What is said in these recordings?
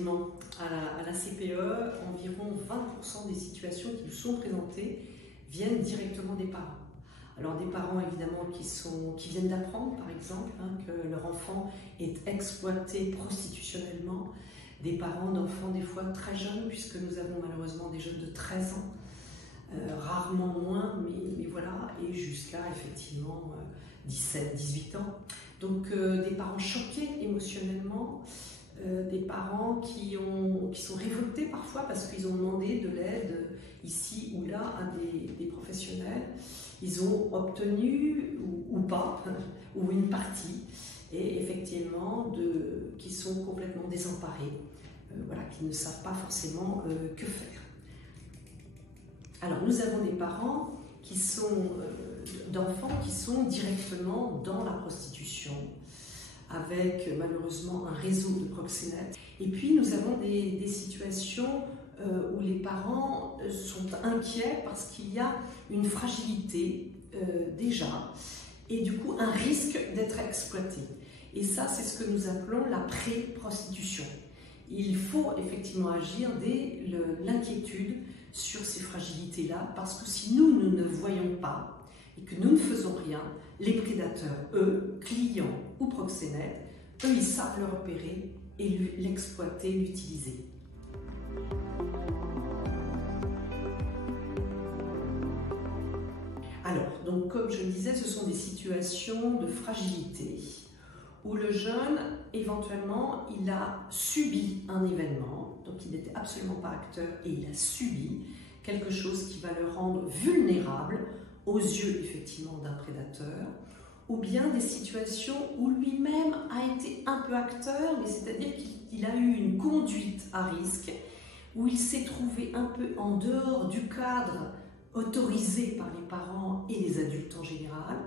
effectivement, à la CPE, environ 20% des situations qui nous sont présentées viennent directement des parents. Alors des parents évidemment qui viennent d'apprendre par exemple que leur enfant est exploité prostitutionnellement, des parents d'enfants des fois très jeunes, puisque nous avons malheureusement des jeunes de 13 ans, rarement moins, mais voilà, et jusqu'à effectivement 17-18 ans. Donc des parents choqués émotionnellement, des parents qui sont révoltés parfois parce qu'ils ont demandé de l'aide ici ou là à des professionnels. Ils ont obtenu ou pas, ou une partie, et effectivement qui sont complètement désemparés, voilà, qui ne savent pas forcément que faire. Alors nous avons des parents d'enfants qui sont directement dans la prostitution, avec malheureusement un réseau de proxénètes. Et puis nous avons des situations où les parents sont inquiets parce qu'il y a une fragilité déjà, et du coup un risque d'être exploité. Et ça, c'est ce que nous appelons la pré-prostitution. Il faut effectivement agir dès l'inquiétude sur ces fragilités-là, parce que si nous ne voyons pas et que nous ne faisons rien, les prédateurs, eux, clients ou proxénètes, eux, ils savent le repérer et l'exploiter, l'utiliser. Alors, donc, comme je le disais, ce sont des situations de fragilité où le jeune, éventuellement, il a subi un événement, donc il n'était absolument pas acteur et il a subi quelque chose qui va le rendre vulnérable aux yeux, effectivement, d'un prédateur, ou bien des situations où lui-même a été un peu acteur, mais c'est-à-dire qu'il a eu une conduite à risque, où il s'est trouvé un peu en dehors du cadre autorisé par les parents et les adultes en général.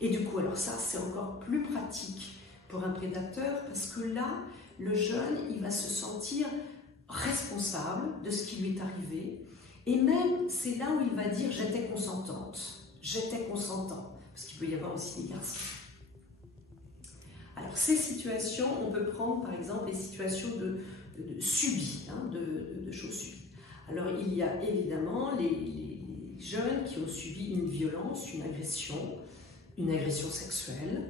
Et du coup, alors ça, c'est encore plus pratique pour un prédateur, parce que là, le jeune, il va se sentir responsable de ce qui lui est arrivé, et même, c'est là où il va dire « j'étais consentante », « j'étais consentant », parce qu'il peut y avoir aussi des garçons. Alors, ces situations, on peut prendre par exemple les situations de subies, de choses subies. Alors, il y a évidemment les jeunes qui ont subi une violence, une agression sexuelle.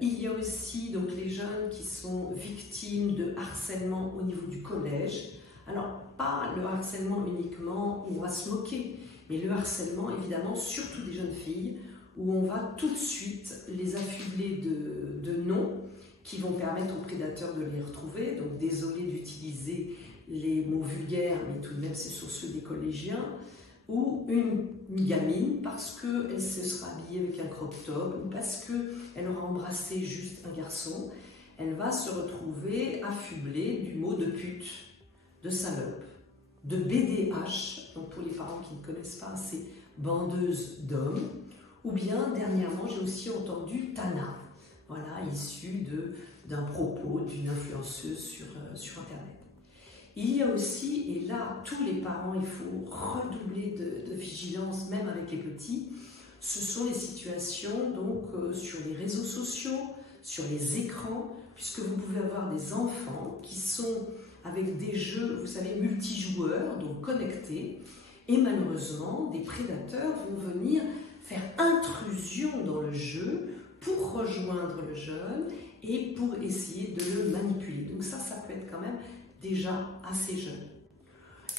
Il y a aussi donc les jeunes qui sont victimes de harcèlement au niveau du collège. Alors, pas le harcèlement uniquement où on va se moquer, mais le harcèlement évidemment, surtout des jeunes filles, où on va tout de suite les affubler de noms qui vont permettre aux prédateurs de les retrouver. Donc, désolé d'utiliser les mots vulgaires, mais tout de même, c'est sur ceux des collégiens. Ou une gamine parce qu'elle se sera habillée avec un crop top, ou parce qu'elle aura embrassé juste un garçon, elle va se retrouver affublée du mot de pute, de salope, de BDH, donc pour les parents qui ne connaissent pas, c'est bandeuse d'hommes, ou bien dernièrement j'ai aussi entendu Tana, voilà, issu d'un propos d'une influenceuse sur Internet. Il y a aussi, et là, tous les parents, il faut redoubler de vigilance, même avec les petits, ce sont les situations donc, sur les réseaux sociaux, sur les écrans, puisque vous pouvez avoir des enfants qui sont avec des jeux, vous savez, multijoueurs, donc connectés, et malheureusement, des prédateurs vont venir faire intrusion dans le jeu pour rejoindre le jeune et pour essayer de le manipuler. Donc ça peut être quand même déjà assez jeune.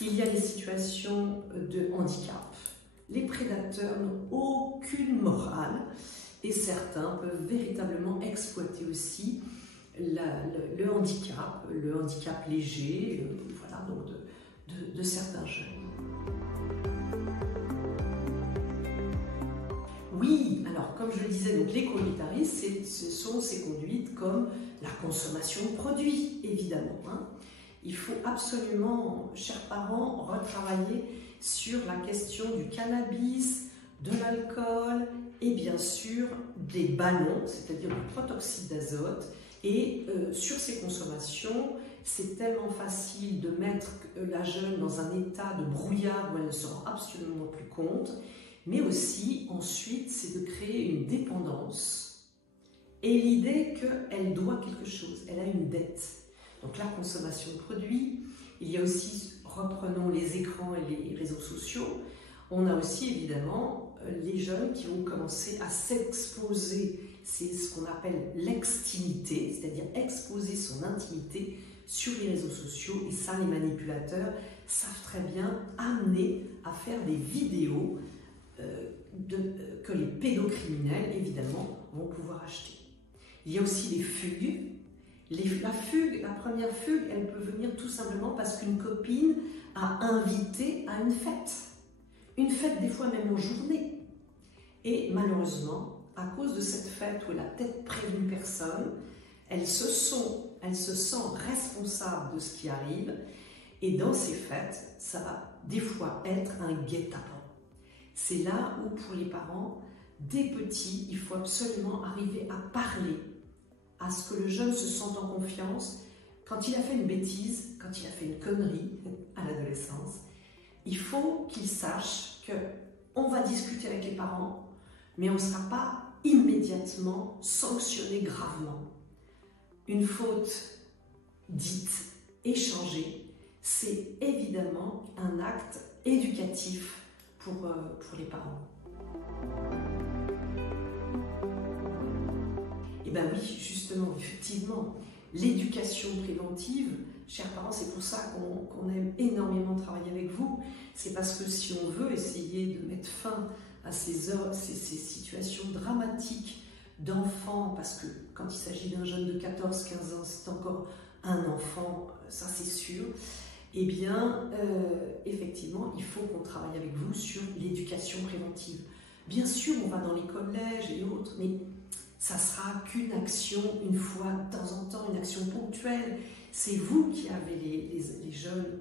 Il y a les situations de handicap. Les prédateurs n'ont aucune morale et certains peuvent véritablement exploiter aussi le handicap léger, voilà, donc de certains jeunes. Oui, alors comme je le disais, donc les conduites à risque, ce sont ces conduites comme la consommation de produits, évidemment. Il faut absolument, chers parents, retravailler sur la question du cannabis, de l'alcool et bien sûr des ballons, c'est-à-dire du protoxyde d'azote. Et sur ces consommations, c'est tellement facile de mettre la jeune dans un état de brouillard où elle ne se rend absolument plus compte, mais aussi ensuite c'est de créer une dépendance et l'idée qu'elle doit quelque chose, elle a une dette. Donc la consommation de produits, il y a aussi, reprenons les écrans et les réseaux sociaux, on a aussi évidemment les jeunes qui ont commencé à s'exposer, c'est ce qu'on appelle l'extimité, c'est-à-dire exposer son intimité sur les réseaux sociaux, et ça les manipulateurs savent très bien amener à faire des vidéos que les pédocriminels évidemment vont pouvoir acheter. Il y a aussi les fugues. La première fugue, elle peut venir tout simplement parce qu'une copine a invité à une fête des fois même en journée. Et malheureusement, à cause de cette fête où elle a peut-être prévenu personne, elle se sent responsable de ce qui arrive, et dans ces fêtes, ça va des fois être un guet-apens. C'est là où pour les parents, dès petits, il faut absolument arriver à parler, à ce que le jeune se sente en confiance. Quand il a fait une bêtise, quand il a fait une connerie à l'adolescence, il faut qu'il sache qu'on va discuter avec les parents, mais on ne sera pas immédiatement sanctionné gravement. Une faute dite, échangée, c'est évidemment un acte éducatif pour les parents. Et bien oui, justement, effectivement, l'éducation préventive, chers parents, c'est pour ça qu'on aime énormément travailler avec vous. C'est parce que si on veut essayer de mettre fin à ces situations dramatiques d'enfants, parce que quand il s'agit d'un jeune de 14-15 ans, c'est encore un enfant, ça c'est sûr, eh bien, effectivement, il faut qu'on travaille avec vous sur l'éducation préventive. Bien sûr, on va dans les collèges et autres, mais ça sera qu'une action, une fois de temps en temps, une action ponctuelle. C'est vous qui avez les jeunes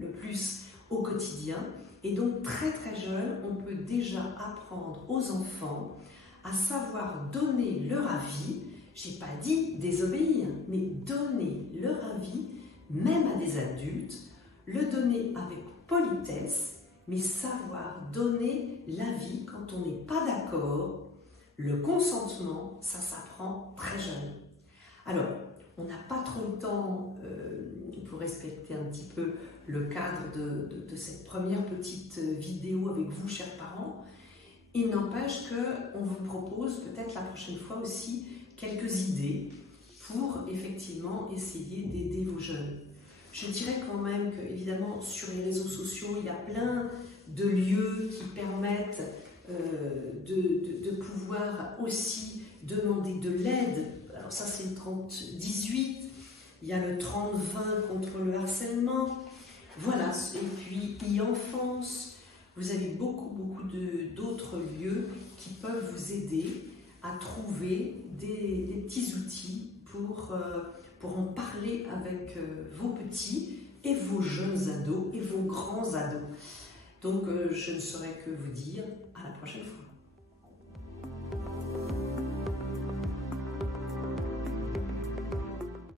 le plus au quotidien. Et donc, très très jeune, on peut déjà apprendre aux enfants à savoir donner leur avis. Je n'ai pas dit désobéir, mais donner leur avis, même à des adultes, le donner avec politesse, mais savoir donner l'avis quand on n'est pas d'accord. Le consentement, ça s'apprend très jeune. Alors, on n'a pas trop le temps pour respecter un petit peu le cadre de cette première petite vidéo avec vous, chers parents. Il n'empêche qu'on vous propose peut-être la prochaine fois aussi quelques idées pour effectivement essayer d'aider vos jeunes. Je dirais quand même que, évidemment, sur les réseaux sociaux, il y a plein de lieux qui permettent de pouvoir aussi demander de l'aide. Alors ça, c'est le 30-18, il y a le 30-20 contre le harcèlement, voilà, et puis e-enfance. Vous avez beaucoup d'autres lieux qui peuvent vous aider à trouver des petits outils pour en parler avec vos petits et vos jeunes ados et vos grands ados. Donc je ne saurais que vous dire à la prochaine fois.